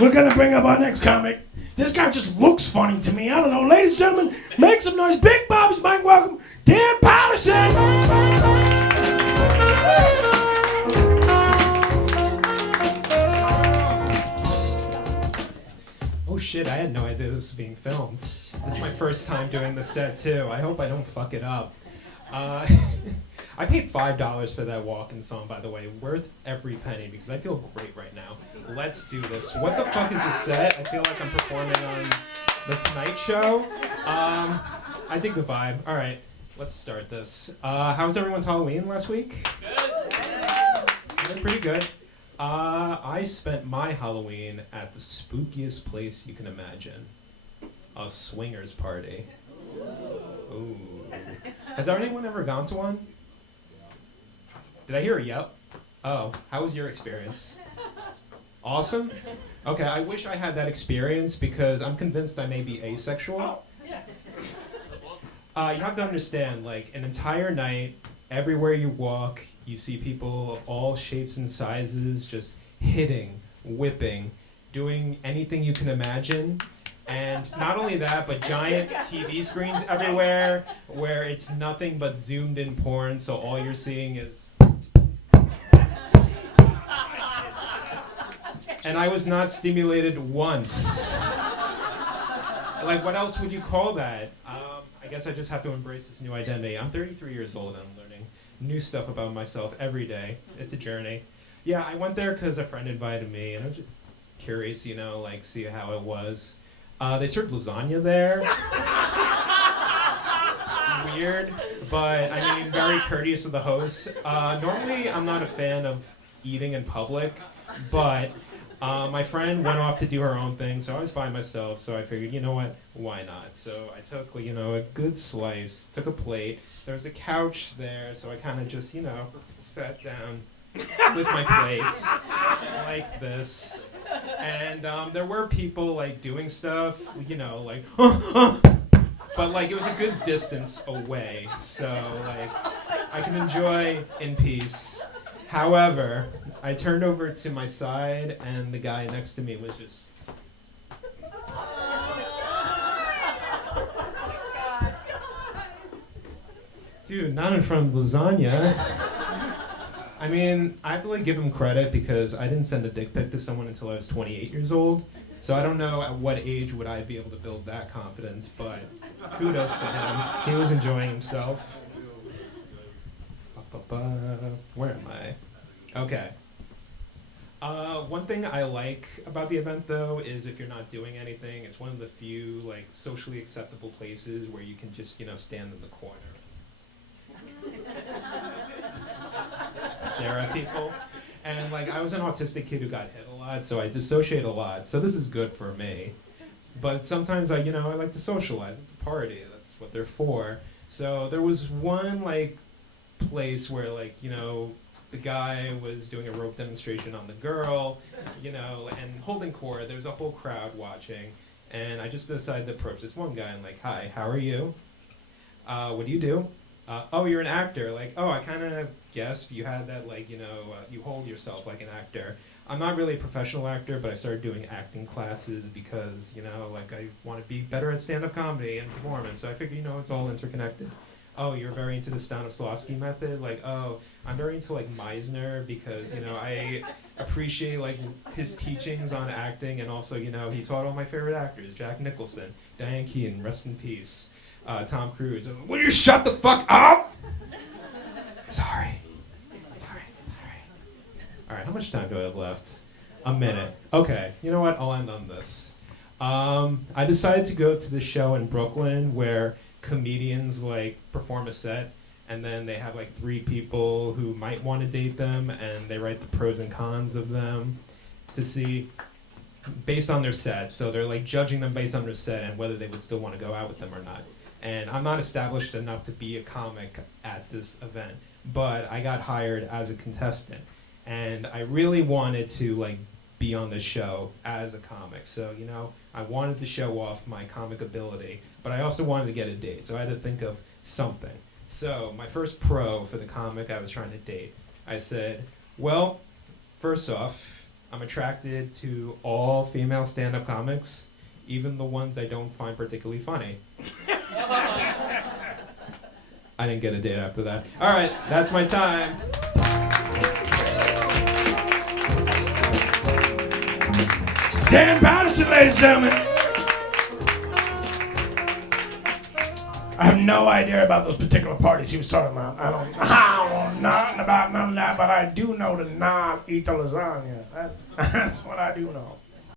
We're gonna bring up our next comic. This guy just looks funny to me. I don't know. Ladies and gentlemen, make some noise. Big Bob's Mike, welcome, Dan Patterson. Oh shit, I had no idea this was being filmed. This is my first time doing the set too. I hope I don't fuck it up. I paid $5 for that walk-in song, by the way. Worth every penny because I feel great right now. Let's do this. What the fuck is the set? I feel like I'm performing on The Tonight Show. I dig the vibe. All right, let's start this. How was everyone's Halloween last week? Good. Pretty good. I spent my Halloween at the spookiest place you can imagine. A swingers party. Ooh. Has anyone ever gone to one? Did I hear a yep? Oh, how was your experience? Awesome? Okay, I wish I had that experience because I'm convinced I may be asexual. You have to understand, like, an entire night, everywhere you walk, you see people of all shapes and sizes just hitting, whipping, doing anything you can imagine. And not only that, but giant TV screens everywhere where it's nothing but zoomed in porn, so all you're seeing is... And I was not stimulated once. Like, what else would you call that? I guess I just have to embrace this new identity. I'm 33 years old and I'm learning new stuff about myself every day. It's a journey. Yeah, I went there because a friend invited me, and I was just curious, you know, like, see how it was. They served lasagna there. Weird, but I mean, very courteous of the host. Normally, I'm not a fan of eating in public, but my friend went off to do her own thing, so I was by myself, so I figured, you know what, why not? So I took, you know, a good slice, took a plate. There was a couch there, so I kind of just, you know, sat down with my plates like this. And there were people, like, doing stuff, you know, like, but, like, it was a good distance away, so, like, I can enjoy in peace. However, I turned over to my side, and the guy next to me was just... Dude, not in front of lasagna. I mean, I have to, like, give him credit because I didn't send a dick pic to someone until I was 28 years old. So I don't know at what age would I be able to build that confidence, but kudos to him. He was enjoying himself. Where am I? Okay. One thing I like about the event, though, is if you're not doing anything, it's one of the few, like, socially acceptable places where you can just, you know, stand in the corner. Stare at people. And, like, I was an autistic kid who got hit a lot, so I dissociate a lot. So this is good for me. But sometimes I like to socialize. It's a party. That's what they're for. So there was one, like, place where, like, you know, the guy was doing a rope demonstration on the girl, you know, and holding court. There was a whole crowd watching. And I just decided to approach this one guy and, like, hi, how are you? What do you do? Oh, you're an actor. Like, oh, I kind of guessed you had that, like, you know, you hold yourself like an actor. I'm not really a professional actor, but I started doing acting classes because, you know, like, I want to be better at stand-up comedy and performance. So I figured, you know, it's all interconnected. Oh, you're very into the Stanislavski method? Like, oh, I'm very into, like, Meisner because, you know, I appreciate, like, his teachings on acting, and also, you know, he taught all my favorite actors, Jack Nicholson, Diane Keaton, rest in peace, Tom Cruise. Will you shut the fuck up? Sorry. All right, how much time do I have left? A minute. Okay, you know what? I'll end on this. I decided to go to this show in Brooklyn where comedians, like, perform a set, and then they have, like, 3 people who might want to date them, and they write the pros and cons of them to see based on their set. So they're, like, judging them based on their set and whether they would still want to go out with them or not. And I'm not established enough to be a comic at this event, but I got hired as a contestant. And I really wanted to, like, be on this show as a comic. So, you know, I wanted to show off my comic ability, but I also wanted to get a date. So I had to think of something. So my first pro for the comic I was trying to date, I said, well, first off, I'm attracted to all female stand-up comics, even the ones I don't find particularly funny. I didn't get a date after that. All right, that's my time. Dan Patterson, ladies and gentlemen. I have no idea about those particular parties he was talking about. I don't know nothing about none of that, but I do know to not eat the lasagna. That's what I do know.